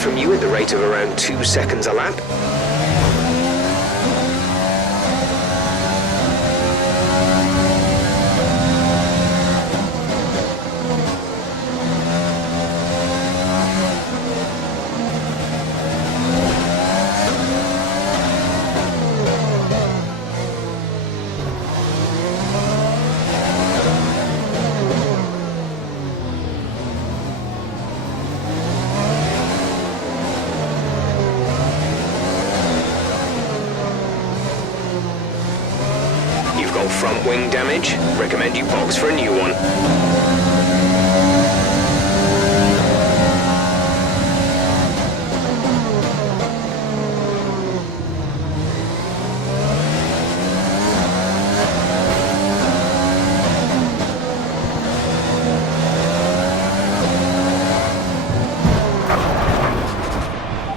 from you at the rate of around 2 seconds a lap. Front wing damage. Recommend you box for a new one.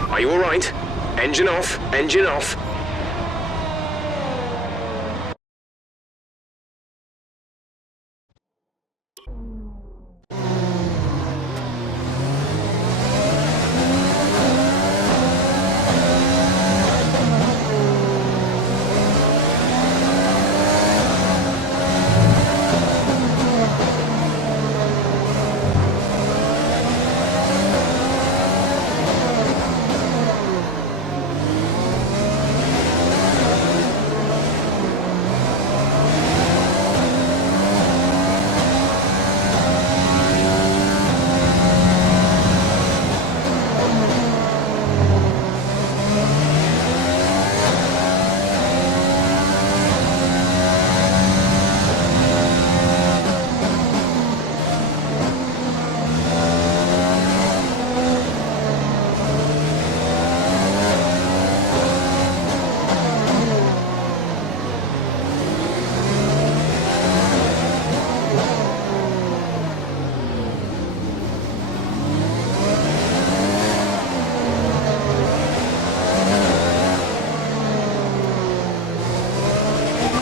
Are you all right? Engine off, engine off.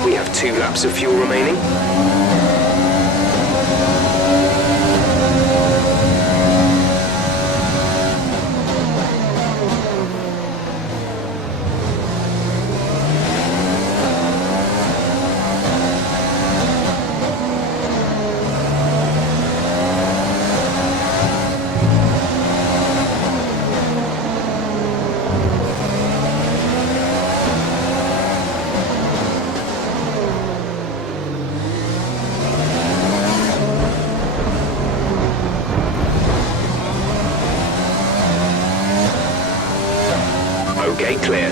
We have 2 laps of fuel remaining. Okay, clear.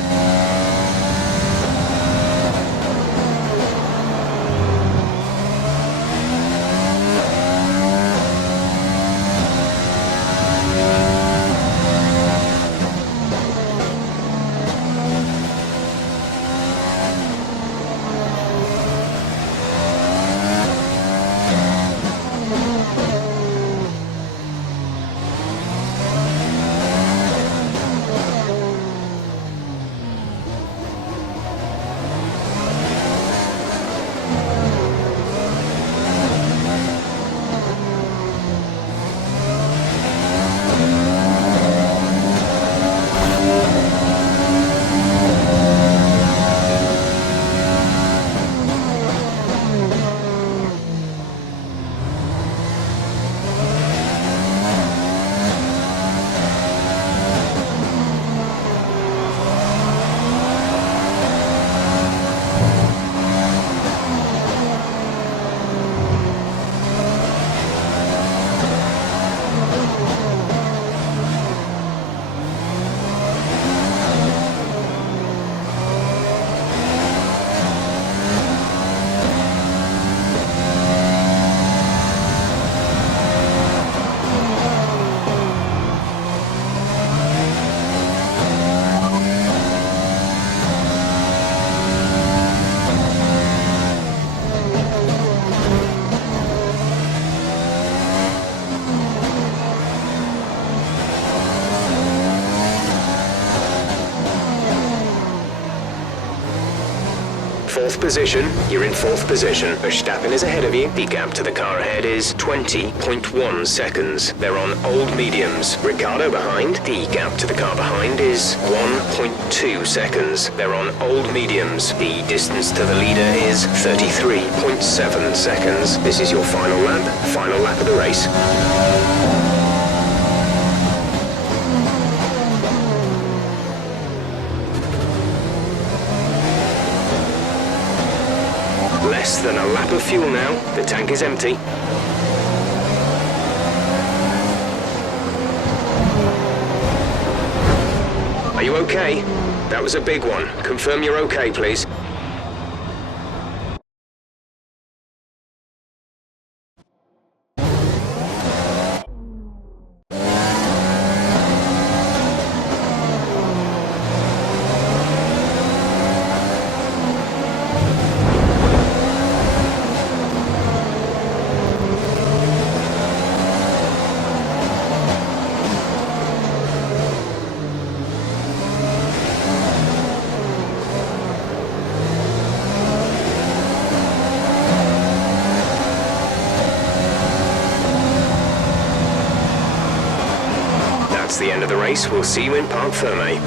fourth position. You're in fourth position. Verstappen is ahead of you. The gap to the car ahead is 20.1 seconds. They're on old mediums. Ricciardo behind. The gap to the car behind is 1.2 seconds. They're on old mediums. The distance to the leader is 33.7 seconds. This is your final lap of the race. Less than a lap of fuel now. The tank is empty. Are you okay? That was a big one. Confirm you're okay, please. That's the end of the race. We'll see you in Parc Fermé.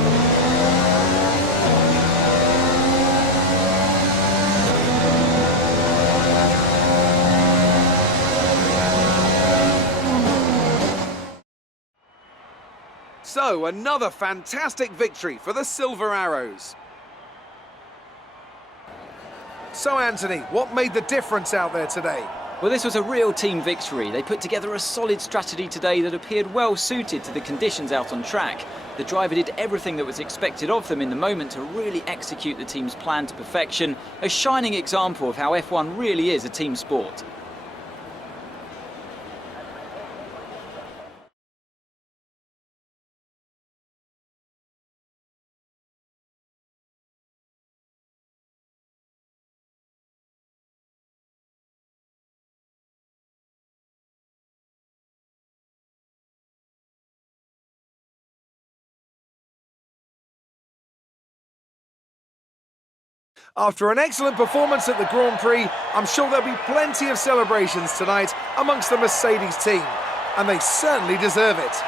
So, another fantastic victory for the Silver Arrows. So, Anthony, what made the difference out there today? Well, this was a real team victory. They put together a solid strategy today that appeared well suited to the conditions out on track. The driver did everything that was expected of them in the moment to really execute the team's plan to perfection, a shining example of how F1 really is a team sport. After an excellent performance at the Grand Prix, I'm sure there'll be plenty of celebrations tonight amongst the Mercedes team, and they certainly deserve it.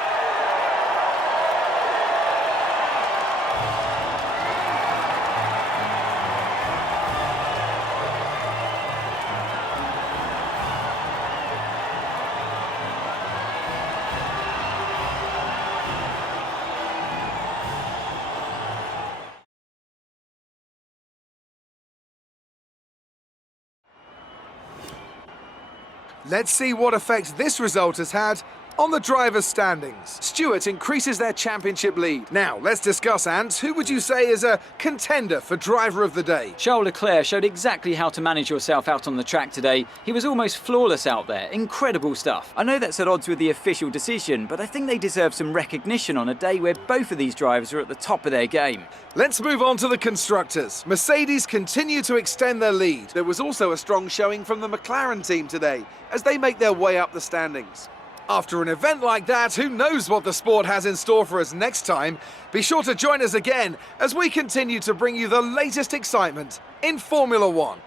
Let's see what effect this result has had on the drivers' standings. Stewart increases their championship lead. Now, let's discuss, Ant. Who would you say is a contender for driver of the day? Charles Leclerc showed exactly how to manage yourself out on the track today. He was almost flawless out there. Incredible stuff. I know that's at odds with the official decision, but I think they deserve some recognition on a day where both of these drivers are at the top of their game. Let's move on to the constructors. Mercedes continue to extend their lead. There was also a strong showing from the McLaren team today as they make their way up the standings. After an event like that, who knows what the sport has in store for us next time? Be sure to join us again as we continue to bring you the latest excitement in Formula One.